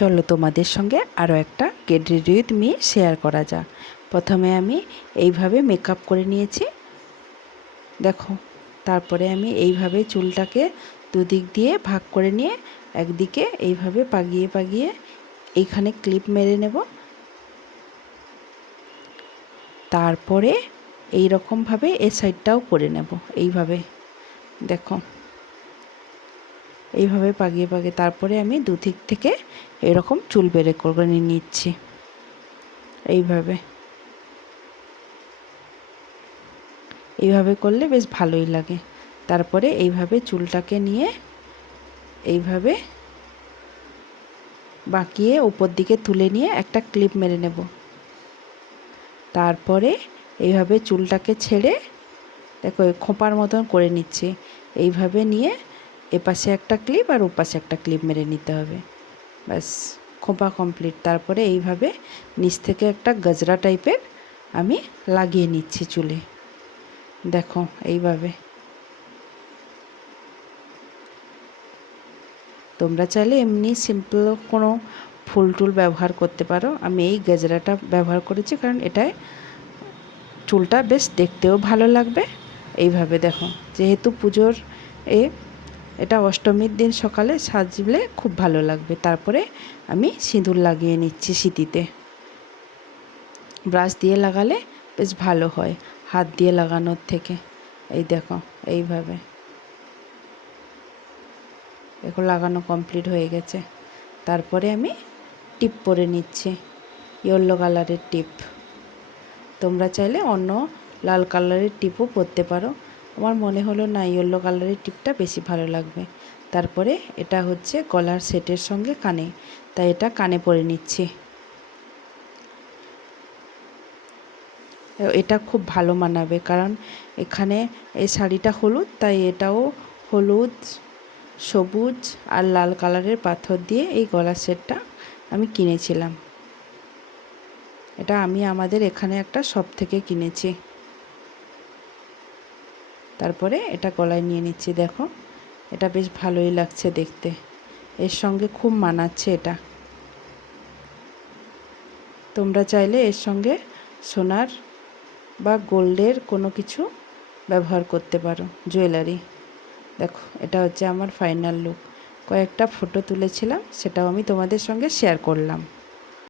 চলো তোমাদের সঙ্গে আরও একটা get ready with me share করা যাক। প্রথমে আমি এইভাবে মেকআপ করে নিয়েছি, দেখো। তারপরে আমি এইভাবে চুলটাকে দুদিক দিয়ে ভাগ করে নিয়ে একদিকে এইভাবে পাগিয়ে পাগিয়ে এইখানে ক্লিপ মেরে নেব। তারপরে এই রকমভাবে এই সাইডটাও করে নেব, এইভাবে দেখো, এইভাবে পাগিয়ে পাগিয়ে তারপরে আমি দুদিক থেকে এরকম চুল বের করে নিচ্ছি। এইভাবে করলে বেশ ভালোই লাগে। তারপরে এইভাবে চুলটাকে নিয়ে এইভাবে বাঁকিয়ে উপর দিকে তুলে নিয়ে একটা ক্লিপ মেরে নেব। তারপরে এইভাবে চুলটাকে ছেড়ে দেখো খোঁপার মতন করে নিচ্ছি। এইভাবে নিয়ে এপাশে একটা ক্লিপ আর ওপাশে একটা ক্লিপ মেরে নিতে হবে, ব্যাস খোঁপা কমপ্লিট। তারপরে এইভাবে নিচ থেকে একটা গজরা টাইপের আমি লাগিয়ে নিচ্ছি চুলে, দেখো এইভাবে। তোমরা চাইলে এমনি সিম্পল কোনো ফুল টুল ব্যবহার করতে পারো। আমি এই গজরাটা ব্যবহার করেছি কারণ এটায় চুলটা বেশ দেখতেও ভালো লাগবে। এইভাবে দেখো, যেহেতু পুজোর এটা অষ্টমীর দিন সকালে সাজলে খুব ভালো লাগবে। তারপরে আমি সিঁদুর লাগিয়ে নিচ্ছি সিঁথিতে। ব্রাশ দিয়ে লাগালে বেশ ভালো হয় হাত দিয়ে লাগানোর থেকে। এই দেখো এইভাবে দেখো লাগানো কমপ্লিট হয়ে গেছে। তারপরে আমি টিপ পরে নিচ্ছি, ইয়েলো কালারের টিপ। তোমরা চাইলে অন্য লাল কালারের টিপও পরতে পারো, আমার মনে হলো না ইয়েলো কালারের টিপটা বেশি ভালো লাগবে। তারপরে এটা হচ্ছে গলার সেটের সঙ্গে কানে, তাই এটা কানে পরে নিচ্ছি। এটা খুব ভালো মানাবে কারণ এখানে এই শাড়িটা হলুদ, তাই এটাও হলুদ, সবুজ আর লাল কালারের পাথর দিয়ে এই গলার সেটটা আমি কিনেছিলাম। এটা আমি আমাদের এখানে একটা শপ থেকে কিনেছি। তারপরে এটা গলায় নিয়ে নিচ্ছি, দেখো এটা বেশ ভালোই লাগছে দেখতে, এর সঙ্গে খুব মানাচ্ছে এটা। তোমরা চাইলে এর সঙ্গে সোনার বা গোল্ডের কোনো কিছু ব্যবহার করতে পারো, জুয়েলারি। দেখো এটা হচ্ছে আমার ফাইনাল লুক। কয়েকটা ফটো তুলেছিলাম, সেটাও আমি তোমাদের সঙ্গে শেয়ার করলাম।